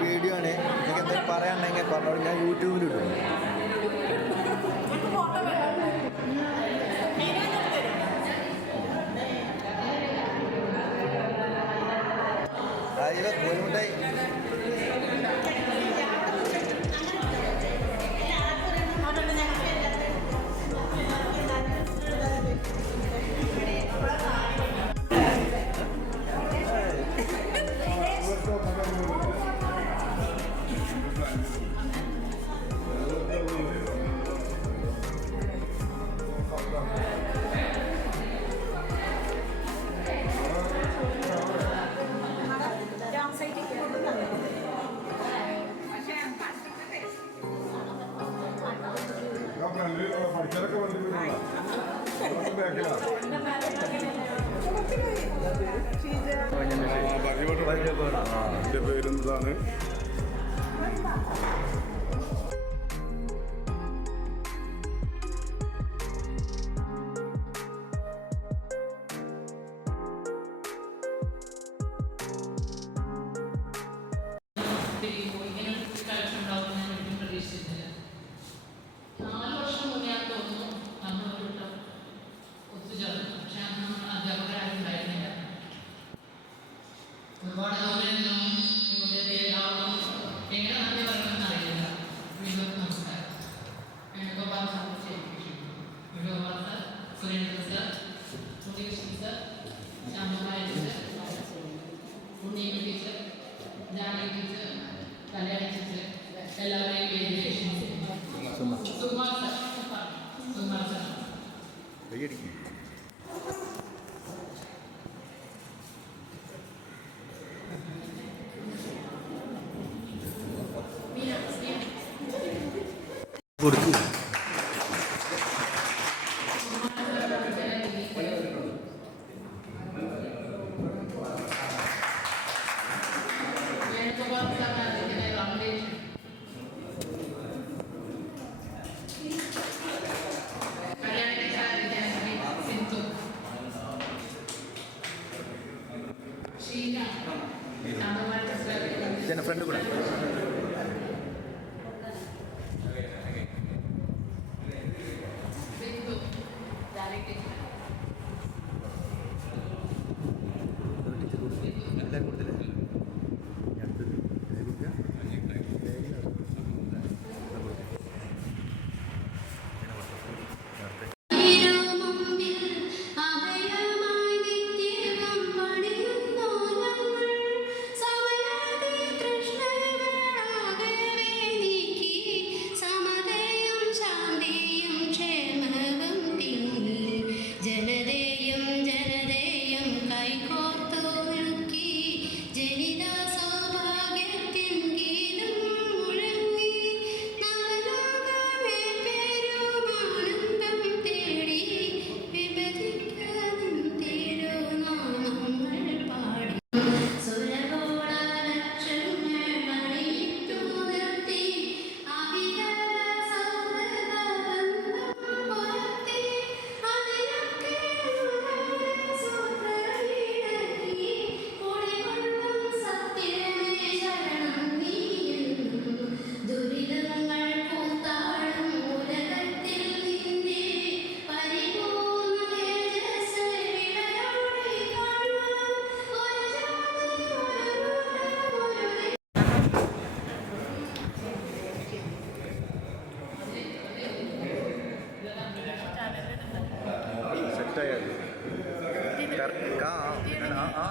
Video ആണ്. എനിക്ക് എന്തെങ്കിലും പറയാനുണ്ടെങ്കിൽ പറഞ്ഞോളൂ, ഞാൻ യൂട്യൂബിലിടും. അയ്യോ കോഴിമുട്ടായി എൻ്റെ പേരെന്താണ്? കൊടുത്തു. ഫ്രണ്ട് കൂടെ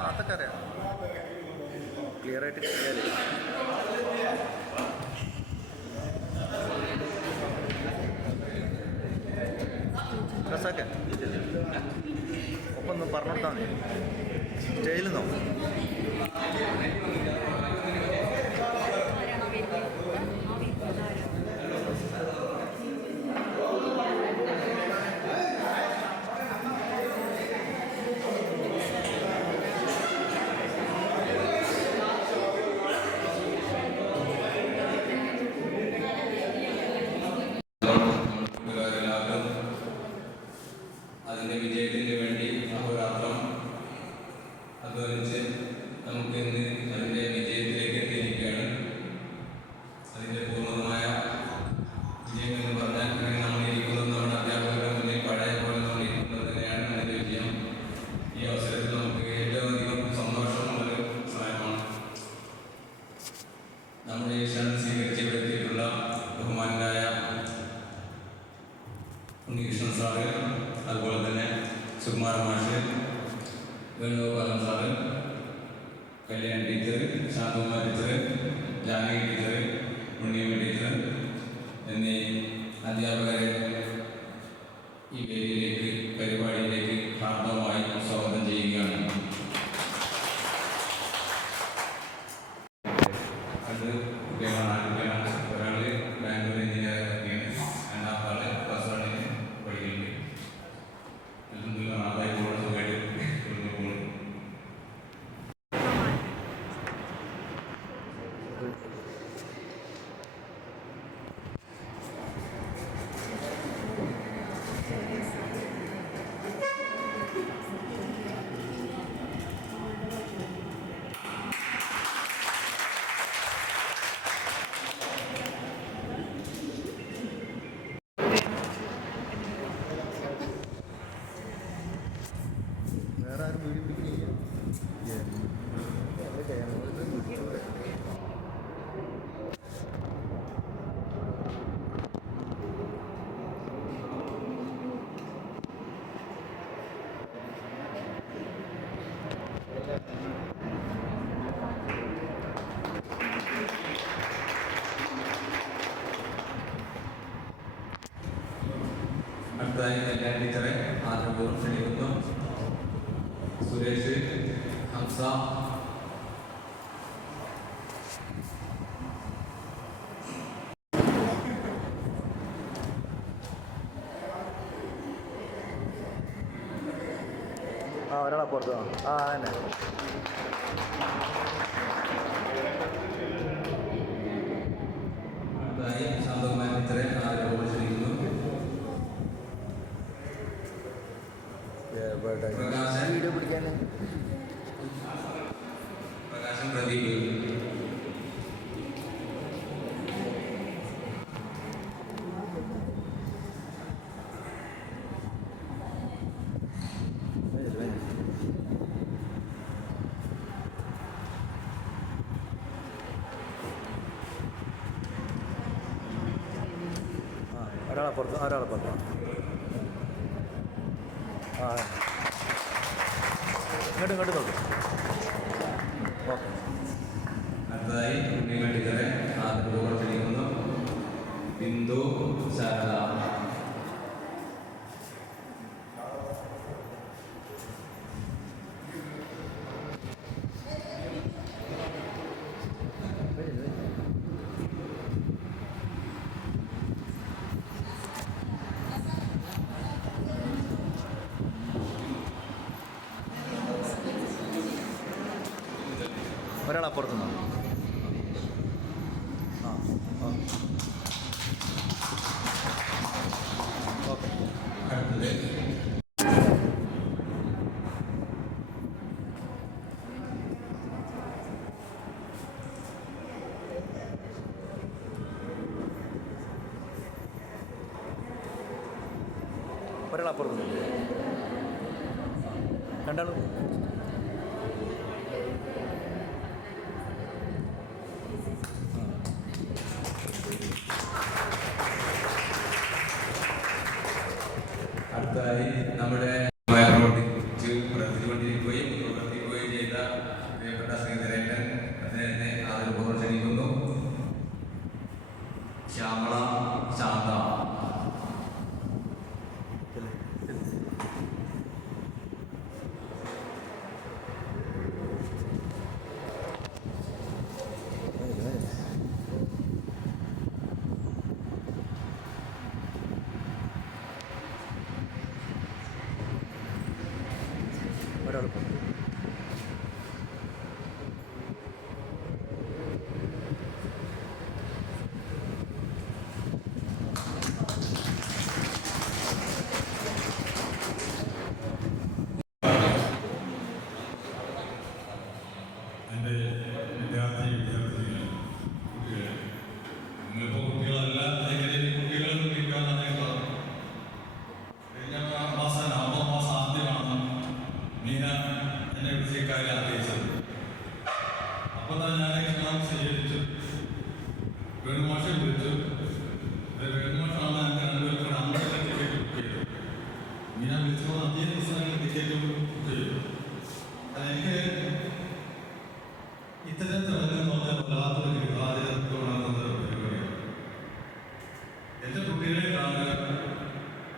അതൊക്കെ അറിയാം, ക്ലിയർ ആയിട്ട് ചെയ്യാൻ. ഈ ക്ഷണം സ്വീകരിച്ച് ഇവിടെ എത്തിയിട്ടുള്ള ബഹുമാനായ ഉണ്ണികൃഷ്ണൻ സാറ്, അതുപോലെ തന്നെ സുകുമാര മാഷ്, Venugopalan sir, Kalyan teacher, Shanthakumar teacher, Janaki teacher, Unniyamma teacher എന്നീ അധ്യാപകരെ ഈ വേദിയിലേക്ക് പരിപാടിയിലേക്ക് ഹാർദവമായി സ്വാഗതം ചെയ്യുകയാണ്. അത് കുട്ടികളാണ്. ഒരാൾ ബാംഗ്ലൂർ എഞ്ചിനീയർ ഒക്കെയാണ്, രണ്ടാമത്തെ ആള് പ്ലസ് വണ്ണിന് പഠിക്കുന്നുണ്ട്. ആദായ സുഖമായിട്ട് പോകുന്നു. വേറെ ആരും വീഡിയോ പിടിക്കുന്നില്ല. അടുത്തതായി കല്യാൺ ടീച്ചറെ ആദരപൂർവ്വം ക്ഷണിക്കുന്നു. സുരേഷ്, ഹംസ, ഒരാളപ്പുറത്ത് തന്നെ. അടുത്തതായി ശാന്തകുമാർ ടീച്ചറെ ആദരപൂർവ്വം ക്ഷണിക്കുന്നു. പ്രകാശൻ, വീഡിയോ പിടിക്കാൻ പ്രകാശൻ പ്രദീപ്, ഒരാളപ്പുറത്ത്. ഇങ്ങോട്ട് നോക്കും. ഓക്കെ. അടുത്തതായി ഉണ്ണിയമ്മ ടീച്ചറെ ആദരപൂർവ്വം ക്ഷണിക്കുന്നു. ബിന്ദു, ശാരദ, ഒരാളപ്പുറത്തുനിന്നോ? ഓക്കെ. അടുത്തത് ഒരാളപ്പുറത്തുനിന്ന് രണ്ടാളും അടുത്തതായി നമ്മുടെ പ്രവർത്തിച്ചുകൊണ്ടിരിക്കുകയും പ്രവർത്തിക്കുകയും ചെയ്ത പ്രിയപ്പെട്ട ശ്രീധരേന്ദ്രൻ അദ്ദേഹത്തെ ആദരപൂർവ്വം ക്ഷണിക്കുന്നു. ശ്യാമള, ശാന്ത, വേണുമാഷെ വിളിച്ചു. വേണുമാഷാണ് രണ്ടുപേർക്കും അമ്പലത്തിൽ ടിക്കറ്റ് ബുക്ക് ചെയ്തു. ഇങ്ങനെ വിളിച്ചപ്പോൾ അധിക ദിവസങ്ങളിൽ ടിക്കറ്റ് ബുക്ക് ചെയ്തു. എനിക്ക് ഇത്തരം ചടങ്ങെന്ന് പറഞ്ഞാൽ വല്ലാത്തൊരു വിവാദത്തോടുന്ന ഒരു പരിപാടിയാണ്. എൻ്റെ കുട്ടികളെ കാണുക,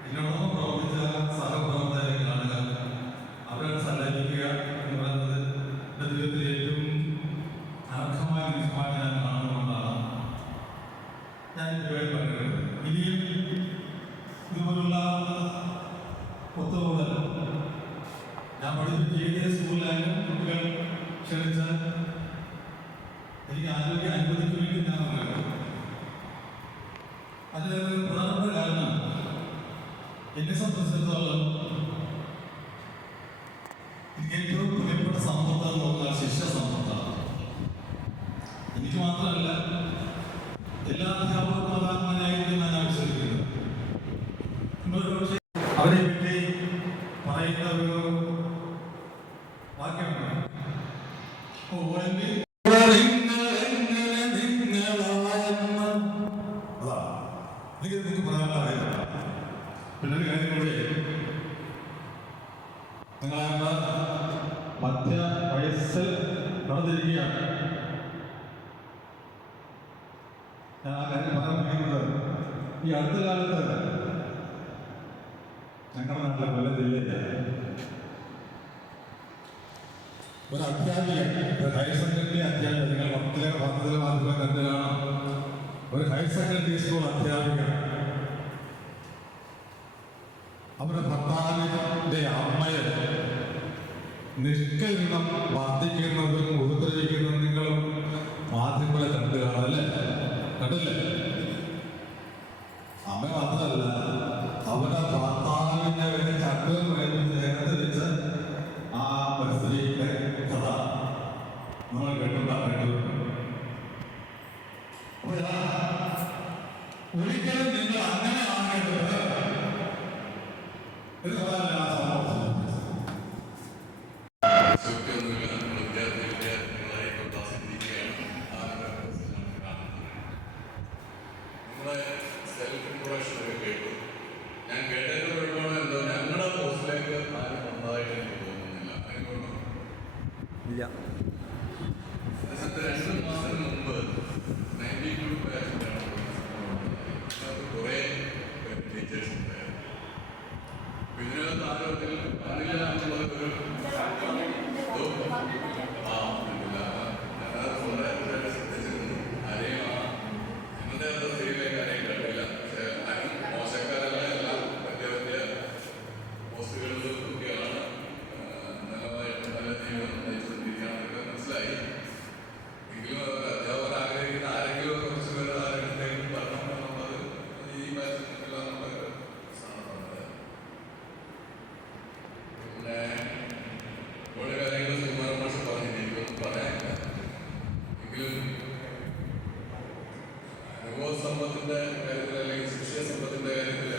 എന്നോടൊപ്പം പ്രവർത്തിച്ച സഹപ്രവർത്തകരെ കാണുക, അവരെ സഹായിക്കുക എന്ന് പറയുന്നത് എൻ്റെ ജീവിതത്തിൽ ഏറ്റവും അർഹമായ നിമിഷമായി ഞാൻ കാണുന്നതുകൊണ്ടാണ് ഞാൻ ഇതുവരെ പറയുന്നത്. ഇനിയും ഇതുപോലുള്ള ഒത്തുകൂടൽ ഞാൻ പഠിപ്പിച്ച സ്കൂളിലായാലും കുട്ടികൾ ക്ഷണിച്ചാൽ എനിക്ക് ആരോഗ്യം അനുവദിക്കുമെങ്കിൽ ഞാൻ പറയുന്നത്. അതിലൊരു പ്രധാനപ്പെട്ട കാരണം എന്നെ സംബന്ധിച്ചിടത്തോളം എനിക്ക് ഏറ്റവും പ്രിയപ്പെട്ട സമ്പത്ത് എന്ന് പറഞ്ഞാൽ ശിഷ്യ സമ്പത്താണ്. എനിക്ക് മാത്രമല്ല, എല്ലാ അധ്യാപകർക്കും അങ്ങനെയായിരിക്കും ഞാൻ വിശ്വസിക്കുന്നത്. പക്ഷേ അവരെ പറ്റി പറയുന്ന ഒരു വാക്യമാണ്, നിങ്ങൾക്ക് പറയാനുള്ള അറിയില്ല. പിന്നൊരു കാര്യം കൂടി, നിങ്ങളെ മധ്യ വയസ്സിൽ നടന്നിരിക്കുകയാണ്. ഞാൻ ആ കാര്യം പറയാൻ പറയുന്നത്, ഈ അടുത്ത കാലത്ത് ഞങ്ങളുടെ നാട്ടിലെ കൊല്ലം ജില്ലയില്ല ഒരു അധ്യാപികൻ, ഒരു ഹയർ സെക്കൻഡറി അധ്യാപിക, നിങ്ങൾ പത്തിലെ മാസത്തിലെ കണ്ടിലാണ്, ഒരു ഹയർ സെക്കൻഡറി സ്കൂൾ അധ്യാപിക അവരുടെ ഭർത്താവിൻ്റെ അമ്മയെ നിഷ്കരണം വർദ്ധിക്കുന്നതും ഉപദ്രവിക്കുന്നതും നിങ്ങൾ മാധ്യമങ്ങളെ കണ്ടു കാണല്ലേ? കണ്ടില്ലേ? അമ്മ മാത്രമല്ല, അവരുടെ ഭർത്താവിനെ വരെ ചട്ടം നേരത്തെ വെച്ച് ആ പരിസ്ഥിതിയുടെ കഥ നമ്മൾ കേട്ടിട്ടുണ്ട്. ഒരിക്കലും നിങ്ങൾ അങ്ങനെ ആകേണ്ടത് എന്ന് പറയാൻ ആ സംഭവം സെൽഫ് ഇൻട്രൊഡക്ഷനൊക്കെ കേട്ടു. ഞാൻ കേട്ടതിന് കുഴപ്പമാണ് എന്തോ ഞങ്ങളുടെ പോസ്റ്റിലേക്ക് ആരും വന്നതായിട്ട് എനിക്ക് തോന്നുന്നില്ല. അതിനുകൊണ്ടോ ഇല്ല. 2 മാസം മുമ്പ് 92 ബാച്ചിലാണ് കുറേ ടീച്ചേഴ്സ് ഉണ്ടായിരുന്നു. പിന്നെ താരത്തിൽ അറിയില്ല എന്നുള്ളത് ഒരു ശ്രദ്ധിച്ചിരുന്നു. ആരെയും ഞങ്ങളുടെ അതിർത്തിയിലേക്ക് ആരെയും കണ്ടില്ല. പക്ഷേ ആരും മോശക്കാരല്ല, എല്ലാം വലിയ വലിയ പോസ്റ്റുകളിലും ഒക്കെയാണ് നല്ലതായിട്ട് നല്ല ജീവിതം നയിച്ചുകൊണ്ടിരിക്കുകയാണെന്നൊക്കെ മനസ്സിലായി. എങ്കിലും അധ്യാപകർ ആഗ്രഹിക്കുന്ന ആരെങ്കിലും കുറച്ച് പേര് ആരെങ്കിലും പറഞ്ഞു എന്നുള്ളത് ഈ ബാച്ചിനെല്ലാം നമ്മുടെ സാധനമാണ്. പിന്നെ ഒരുപാട് കാര്യങ്ങൾ സുകുമാരൻ പറഞ്ഞിരിക്കും, പറയാനില്ല. എങ്കിലും അനുഭവ സമ്പത്തിന്റെ കാര്യത്തിൽ അല്ലെങ്കിൽ ശിക്ഷ സമ്പത്തിന്റെ കാര്യത്തിൽ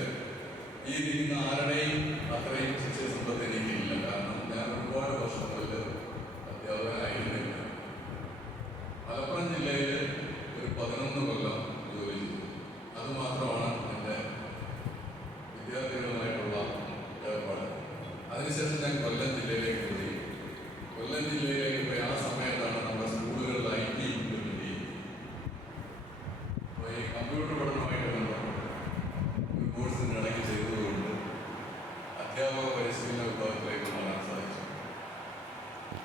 ഈ ഇരിക്കുന്ന ആരുടെയും അത്രയും ശിക്ഷ സമ്പത്ത് എനിക്കില്ല. കാരണം ഞാൻ ഒരുപാട് വർഷങ്ങളിൽ അധ്യാപകനായിരുന്നില്ല. മലപ്പുറം ജില്ലയിൽ ഒരു 11 കൊല്ലം ജോലി ചെയ്തു. അതുമാത്രമാണ് എൻ്റെ വിദ്യാർത്ഥികളുമായിട്ടുള്ള ഏർപ്പാട്. അതിനുശേഷം ഞാൻ കൊല്ലം ജില്ലയിലേക്ക് പോയി. കൊല്ലം ജില്ലയിലേക്ക് പോയി ആ സമയത്താണ് നമ്മുടെ സ്കൂളുകളിൽ IT ഇംപ്ലിമെന്റ് ചെയ്യുന്നത്. അപ്പോൾ ഈ കമ്പ്യൂട്ടർ പഠനമായിട്ട് ബന്ധപ്പെട്ട് ഒരു കോഴ്സിന് ഇടയ്ക്ക് ചെയ്തതുകൊണ്ട് അധ്യാപക പരിശീലന വിഭാഗത്തിലേക്ക് മാറാൻ സാധിച്ചു.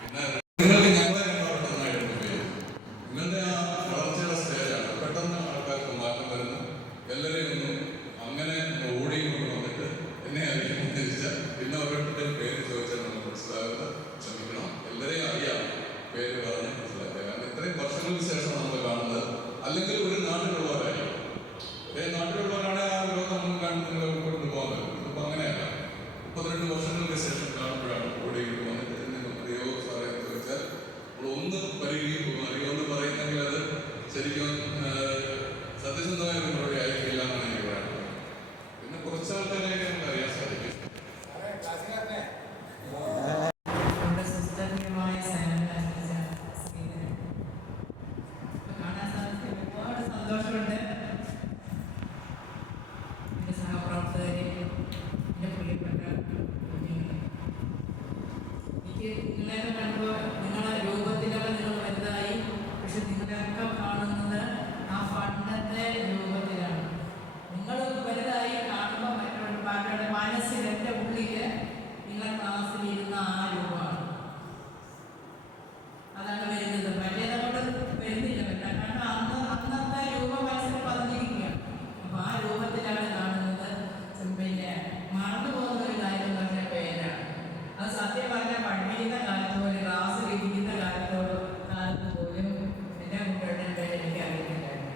പിന്നെ നിങ്ങൾക്ക് ഞങ്ങളെ നന്നായിട്ട് ഉപയോഗിച്ചു. നിങ്ങളുടെ ആ വളർച്ചയുടെ സ്റ്റേജാണ്. പെട്ടെന്ന് ആൾക്കാർക്ക് മാറ്റം വരുന്നു. എല്ലാവരെയും ഒന്നും അങ്ങനെ ഓടിക്കൊണ്ട് വന്നിട്ട് എന്നെ അറിയാൻ ഉദ്ദേശിച്ചാൽ പിന്നെ അവരുടെ പേര് ചോദിച്ചാൽ നമ്മൾ മനസ്സിലാകുന്നത് ക്ഷമിക്കണം. എല്ലാവരെയും അറിയാം, പേര് പറഞ്ഞ് മനസ്സിലാക്കുക. കാരണം ഇത്രയും വർഷങ്ങൾക്ക് ശേഷം നമ്മൾ കാണുന്നത് അല്ലെങ്കിൽ ഒരു നാട്ടിലുള്ളവരായിരിക്കും. ഒരേ നാട്ടിലുള്ളവരാണ് ആ ലോകം നമ്മൾ കാണുന്നത് കൊണ്ടുപോകാൻ പറ്റും. ഇപ്പം അങ്ങനെയല്ല. 32 വർഷങ്ങൾക്ക് ശേഷം കാണുമ്പോഴാണ് ഓടിക്കൊണ്ട് വന്നിട്ട് അറിയോ സാറേ എന്ന് ചോദിച്ചാൽ ഒന്ന് പരിഹരിക്കും അറിയോ എന്ന് പറയുന്നെങ്കിൽ അത് ശരിക്കും സത്യസന്ധമായ ഒരു മറുപടി ആയിരിക്കില്ല എന്നാണ് എനിക്ക് പറയാനുള്ളത്. പിന്നെ കുറച്ച് ആൾക്കാരെയൊക്കെ നമുക്ക് അറിയാൻ സാധിക്കും. കാണാൻ സാധിക്കും. ഒരുപാട് സന്തോഷമുണ്ട്. എൻ്റെ സഹപ്രവർത്തകരെ, എൻ്റെ പ്രിയപ്പെട്ട കുഞ്ഞുങ്ങളെ, എനിക്ക് നിങ്ങളെയൊക്കെ കാണുമ്പോൾ നിങ്ങളുടെ രൂപത്തിലൊക്കെ നിങ്ങൾ വലുതായി. പക്ഷെ നിങ്ങളെയൊക്കെ കാണുന്നത് ആ പണ്ടത്തെ രൂപത്തിലാണ്. നിങ്ങൾ വലുതായി കാണുമ്പോൾ മറ്റുള്ള മനസ്സിൽ എൻ്റെ ഉള്ളിൽ നിങ്ങൾ ക്ലാസ്സിലിരുന്ന ആ രൂപമാണ്. അതാണ് വരുന്നത്. മറ്റേതങ്ങോട്ട് വരുന്നില്ല. കാരണം അന്നത്തെ രൂപം മനസ്സിൽ പതിഞ്ഞിരിക്കുകയാണ്. അപ്പോൾ ആ രൂപത്തിലാണ് കാണുന്നത്. പിന്നെ മറന്നു പോകുന്ന ഒരു കാര്യം എന്ന് പറഞ്ഞാൽ പേരാണ്. അത് സത്യം പറഞ്ഞാൽ പഠിപ്പിക്കുന്ന കാലത്ത് പോലും ക്ലാസ്സിലിരിക്കുന്ന കാലത്ത് പോലും എൻ്റെ കുട്ടികളുടെ പേര് എനിക്ക് അറിയത്തില്ലായിരുന്നു.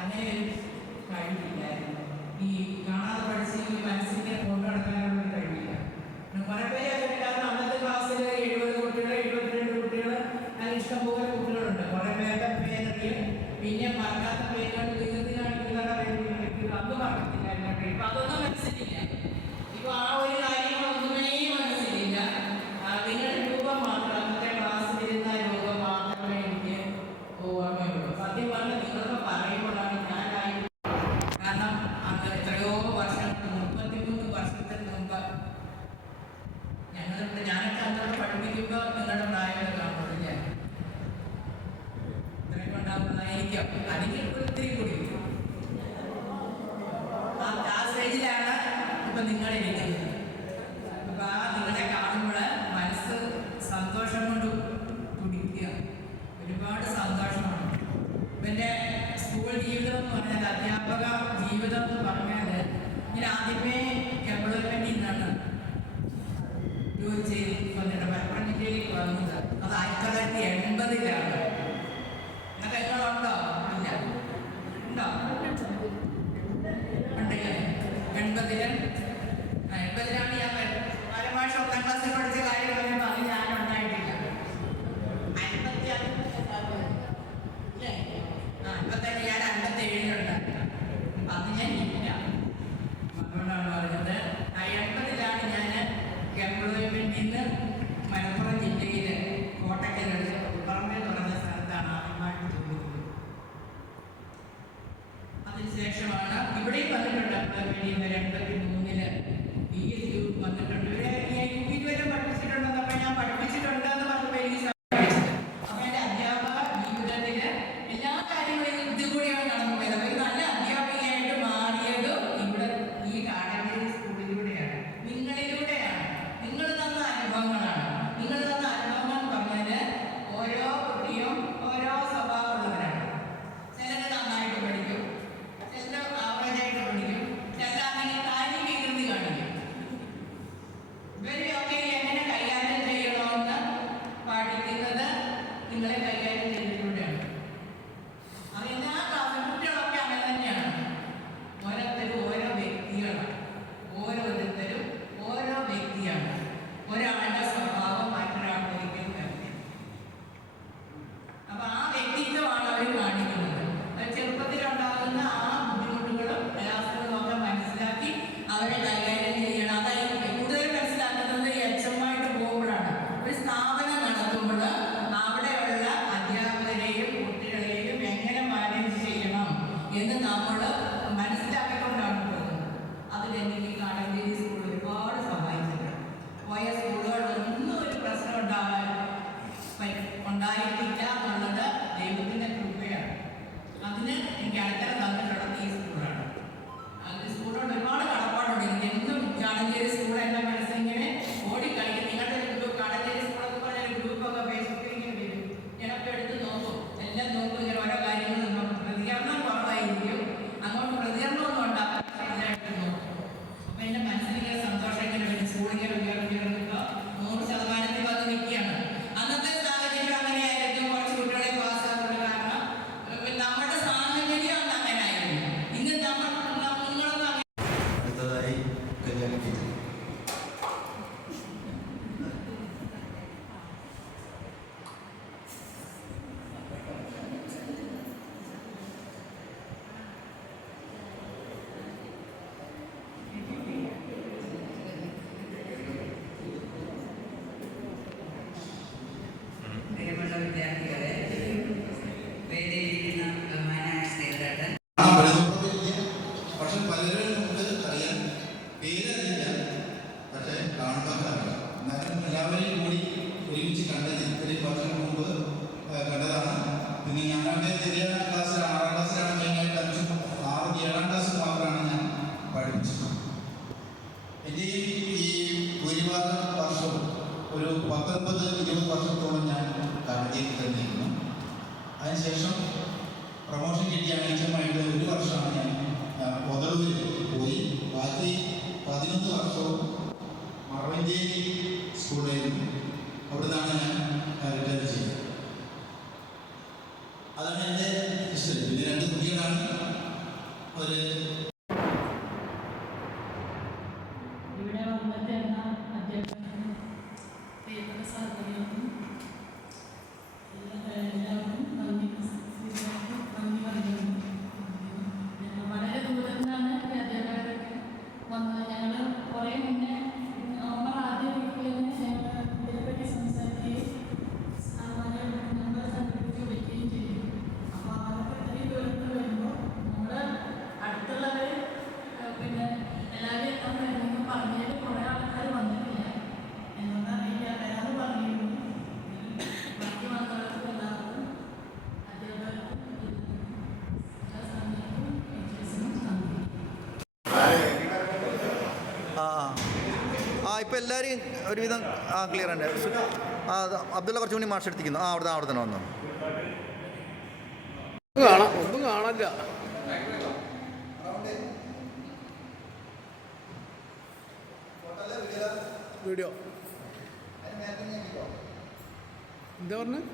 അങ്ങനെ ഒരു കഴിവില്ലായിരുന്നു. ഈ കാണാതെ പഠിച്ച് മനസ്സിനെ കൊണ്ടു നടക്കാനുള്ള കഴിവില്ല. കുറെ പേര് കാരണം അന്നത്തെ ക്ലാസ്സിൽ 70 കുട്ടികൾ 72 കുട്ടികൾ അങ്ങനെ ഇഷ്ടംപോലെ കുട്ടികളുണ്ട്. കുറെ പേരുടെ പേരറിയും. പിന്നെ മറക്കാത്ത പേരുകൾ ദൈവത്തിനാണ് അന്ന് മറക്കത്തില്ലായിരുന്നു. ഇപ്പൊ അതൊന്നും മനസ്സിലില്ല. ഇപ്പൊ ആ ഒരു കാര്യങ്ങളൊന്നുമേ മനസ്സിലില്ല. നിങ്ങളുടെ രൂപം മാത്രം, അന്നത്തെ ക്ലാസ്സിലിരുന്ന രൂപം മാത്രമേ എനിക്ക് ഓർമ്മയുള്ളൂ. സത്യം പറഞ്ഞാൽ നിങ്ങളൊക്കെ പറയുമ്പോഴാണ് ഞാനായി. കാരണം അന്ന് എത്രയോ വർഷങ്ങൾക്ക് 33 വർഷത്തിന് മുമ്പ് ഞാനൊക്കെ അന്നോട് പഠിപ്പിക്കുമ്പോൾ നിങ്ങളുടെ പ്രായം കാണുള്ളൂ. ഞാൻ ഇത്രയൊക്കെ ഉണ്ടാകുന്നതായിരിക്കും. അതിന് ഒത്തിരി കൂടി ആ സ്റ്റേജിലാണ് ഇപ്പം നിങ്ങളിരിക്കുന്നത്. അപ്പം ആ നിങ്ങളെ കാണുമ്പോൾ മനസ്സ് സന്തോഷം കൊണ്ട് തുടിക്കുക. ഒരുപാട് സന്തോഷമാണ്. എൻ്റെ സ്കൂൾ ജീവിതം എന്ന് പറഞ്ഞാൽ, അധ്യാപക ജീവിതം എന്ന് പറഞ്ഞാൽ, ഞാൻ ആദ്യമേ എംപ്ലോയ്മെൻറ്റിൽ നിന്നാണ് ജോലി ചെയ്ത് വന്നിട്ട് മലപ്പുറം ജില്ലയിലേക്ക് വന്നത്. അത് 1980-ലാണ്. എന്നൊക്കെ നിങ്ങളുണ്ടോ? ഇല്ല, ഉണ്ടോ? ഉണ്ടല്ലേ? 80-ലാണ് ഞാൻ ഭാഷ 1-ാം ക്ലാസ്സിൽ പഠിച്ച കാര്യം പറയുമ്പോൾ അത് ഞാനുണ്ടായിട്ടില്ല. 55 ഞാൻ 57-ലുണ്ടായിരുന്നു. അന്ന് ഞാൻ ഇല്ല. അതുകൊണ്ടാണ് പറഞ്ഞത് 80-ലാണ് ഞാൻ എംപ്ലോയ്മെൻറ്റിൽ നിന്ന് മലപ്പുറം ജില്ലയിൽ കോട്ടക്കലിൽ പറമ്പ് പറഞ്ഞ സ്ഥലത്താണ് ആദ്യമായിട്ട് ജോലി ചെയ്തത്. അതിനുശേഷമാണ് ഇവിടെയും വന്നിട്ടുണ്ട്. എംപ്ലോയ്മെൻറ്റിൽ 83-ല് ഈ വന്നിട്ടുണ്ട്. ഇവിടെ UP വരെ പഠിപ്പിച്ചിട്ടുണ്ടെന്നപ്പോൾ ഞാൻ പഠിപ്പിച്ചിട്ടുണ്ടെന്ന് പറഞ്ഞപ്പോൾ എനിക്ക് അപ്പോൾ എൻ്റെ അധ്യാപക ജീവിതത്തിൽ എല്ലാ കാര്യങ്ങളും ഇതുകൂടിയാണ് കടന്നു പോയത്. അപ്പോൾ ഈ നല്ല അധ്യാപികയായിട്ട് മാറിയത് ഇവിടെ ഈ കാഠ്യമേരി സ്കൂളിലൂടെയാണ്, നിങ്ങളിലൂടെയാണ്. നിങ്ങൾ തന്ന അനുഭവങ്ങളാണ്. നിങ്ങൾ തന്ന അനുഭവങ്ങൾ എന്ന് പറഞ്ഞാൽ ഓരോ കുട്ടിയോ കോഴഞ്ചേരി സ്കൂളിലായിരുന്നു. അവിടെ നിന്നാണ് ഞാൻ റിട്ടയർ ചെയ്തത്. അതാണ് എൻ്റെ ഹിസ്റ്ററി. പിന്നെ 2 കുട്ടികളാണ്. അവർ ഇവിടെ വന്നിട്ടുള്ള അധ്യാപകർക്കും പ്രിയപ്പെട്ട സഹോദരികൾക്കും എല്ലാവർക്കും നന്ദി പറയുന്നു. വളരെ ദൂരത്തു നിന്നാണ് അധ്യാപകരൊക്കെ വന്നത്. ഞങ്ങൾ കുറേ മുന്നേ നമ്മൾ ആദ്യം വീട്ടിൽ ഞങ്ങൾ ഇതിനെപ്പറ്റി സംസാരിക്കുകയും നമ്മൾ സംഘടിപ്പിച്ച് വയ്ക്കുകയും ചെയ്തു. അപ്പോൾ അവരൊക്കെ ഇത്രയും ദൂരത്ത് വരുമ്പോൾ നമ്മൾ അടുത്തുള്ളവർ പിന്നെ എല്ലാവരും എത്താൻ വരുമെന്ന് പറഞ്ഞതിൽ കുറേ ആൾക്കാർ വന്നിട്ടില്ല. എന്നറിയില്ല, വരാതെ പറഞ്ഞിരുന്നു. ബാക്കി വന്നവർക്കും എല്ലാവർക്കും അധ്യാപകർക്കും എല്ലാ സമയത്തും ടീച്ചേഴ്സിനും നന്ദി. ഇപ്പം എല്ലാവരും ഒരുവിധം ക്ലിയർ ഉണ്ട്. അബ്ദുള്ള കുറച്ചും കൂടി മാർക്സ് എടുത്തിരിക്കുന്നു. അവിടെ തന്നെ വന്നു. ഒന്നും കാണാനില്ല. വീഡിയോ എന്താ പറഞ്ഞത്?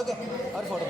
ഓക്കെ, അവർ ഫോട്ടോ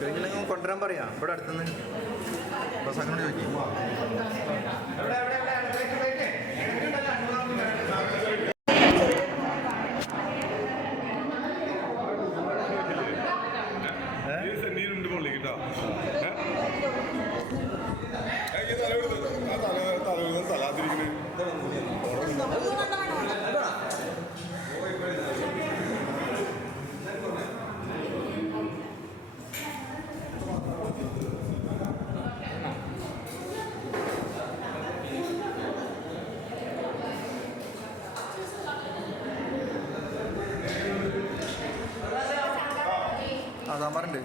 കഴിഞ്ഞില്ലെങ്കിൽ കൊണ്ടുവരാൻ പറയാം. ഇവിടെ അടുത്തുനിന്ന് പ്രസംഗം ചോദിക്കും. സാമ്പാറുണ്ട്.